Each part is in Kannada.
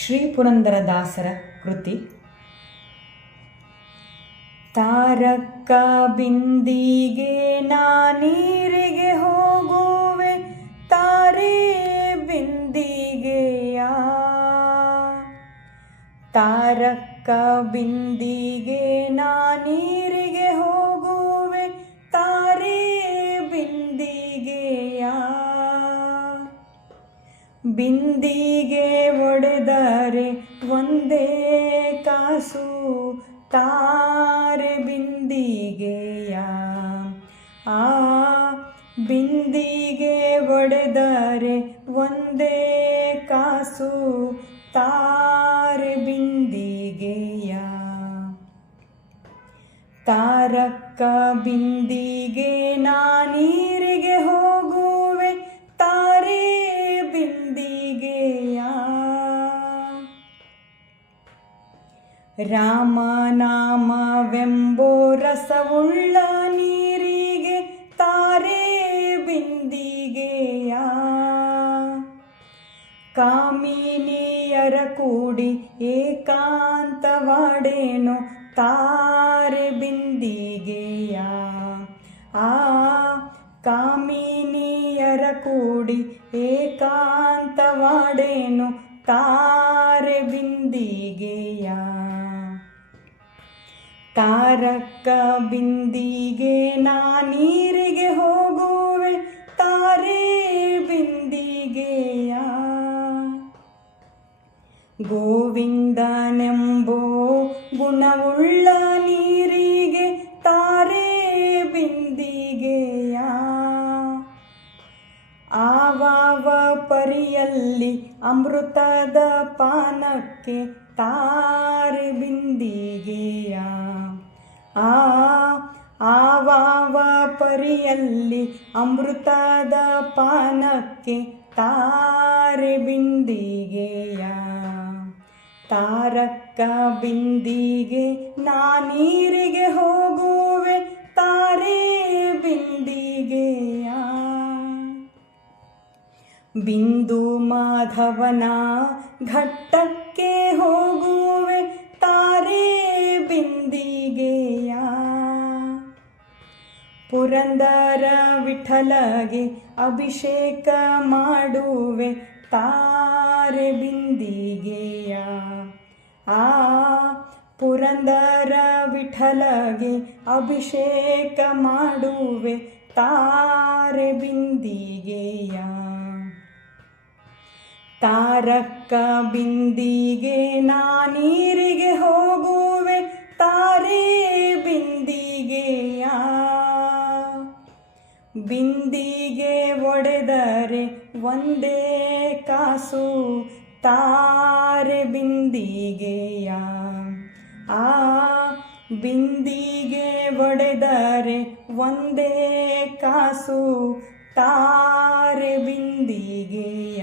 ಶ್ರೀ ಪುರಂದರದಾಸರ ಕೃತಿ. ತಾರಕ್ಕ ಬಿಂದಿಗೆ ನಾನೀರಿಗೆ ಹೋಗುವೆ ತಾರೆ ಬಿಂದಿಗೆಯ ತಾರಕ್ಕ ಬಿಂದಿಗೆ ನಾನೀರಿಗೆ ಹೋಗುವೆ ಬಿಂದಿಗೆ ಒಡೆದರೆ ಒಂದೇ ಕಾಸು, ತಾರೆ ಬಿಂದಿಗೆಯ ಆ ಬಿಂದಿಗೆ ಒಡೆದರೆ ಒಂದೇ ಕಾಸು, ತಾರೆ ಬಿಂದಿಗೆಯ ತಾರಕ್ಕ ಬಿಂದಿಗೆ ನಾನೀರಿಗೆ ಹೋಗುವೆ ರಾಮನಾಮವೆಂಬೋ ರಸವುಳ್ಳ ನೀರಿಗೆ, ತಾರೆ ಬಿಂದಿಗೆಯ. ಕಾಮಿನಿಯರ ಕೂಡಿ ಏಕಾಂತವಾಡೇನು, ತಾರೆ ಬಿಂದಿಗೆಯ. ಆ ಕಾಮಿನಿಯರ ಕೂಡಿ ಏಕಾಂತವಾಡೇನು, ತಾರೆ ಬಿಂದಿಗೆಯ. ತಾರಕ್ಕ ಬಿಂದಿಗೆ ನಾ ನೀರಿಗೆ ಹೋಗುವೆ, ತಾರೆ ಬಿಂದಿಗೆಯ. ಗೋವಿಂದನೆಂಬೋ ಗುಣವುಳ್ಳ ನೀರಿಗೆ, ತಾರೆ ಬಿಂದಿಗೆಯ. ಆವಾವ ಪರಿಯಲ್ಲಿ ಅಮೃತದ ಪಾನಕ್ಕೆ ತಾರೆ ಬಿಂದಿಗೆಯ ಆ ವಾವ ಪರಿಯಲ್ಲಿ ಅಮೃತದ ಪಾನಕ್ಕೆ ತಾರೆ ಬಿಂದಿಗೆಯ. ತಾರಕ್ಕ ಬಿಂದಿಗೆ ನಾನೀರಿಗೆ ಹೋಗುವೆ, ತಾರೆ ಬಿಂದಿಗೆಯ. ಬಿಂದು ಮಾಧವನ ಘಟ್ಟಕ್ಕೆ ಹೋಗುವೆ ಪುರಂದರ ವಿಠಲಗೆ ಅಭಿಷೇಕ ಮಾಡುವೆ ತಾರೆ ಬಿಂದಿಗೆಯ. ಆ ಪುರಂದರ ವಿಠಲಗೆ ಅಭಿಷೇಕ ಮಾಡುವೆ ತಾರೆ ಬಿಂದಿಗೆಯ. ತಾರಕ್ಕ ಬಿಂದಿಗೆ ನಾನೀರಿಗೆ ಹೋಗುವೆ ಬಿಂದಿಗೆ ಒಡೆದರೆ ಒಂದೇ ಕಾಸು, ತಾರೆ ಬಿಂದಿಗೆಯ ಆ ಬಿಂದಿಗೆ ಒಡೆದರೆ ಒಂದೇ ಕಾಸು, ತಾರೆ ಬಿಂದಿಗೆಯ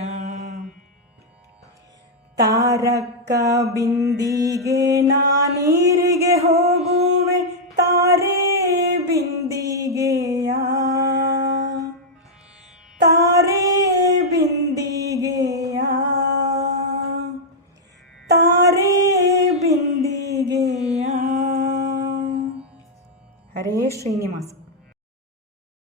ತಾರಕ್ಕ ಬಿಂದಿಗೆ హరే శ్రీనివాస్